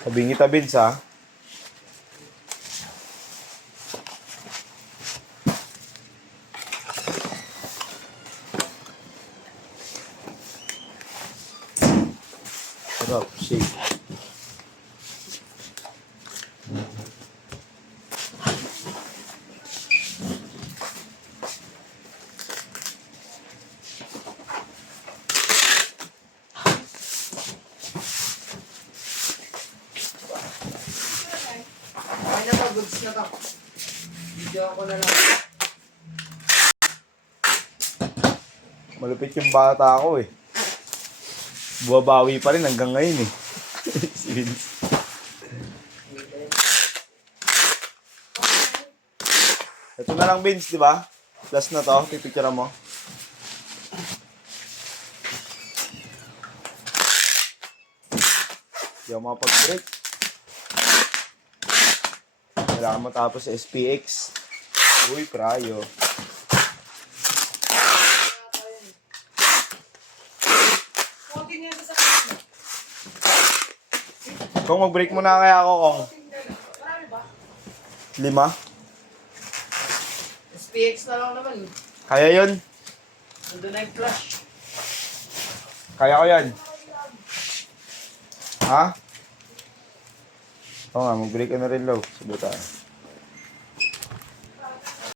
Tabingi tabins ha. Sarap, shake. Ay na to, goods na to. Video ako na lang. Malupit yung bata ako eh. Buwabawi pa rin hanggang ngayon eh. Si Vince. Ito na lang Vince, di ba? Last na to, pipicturean mo. Hindi ako makapag-break. Kailangan matapos sa SPX. Uy, prayo. Kung mag-break muna kaya ako, Kong. Marami ba? 5? SPX na lang naman. Kaya yun? Nandun na yung flash. Kaya ko yan. Ha? Oo nga, mag-break ka na rin, Lo. Sabi tayo.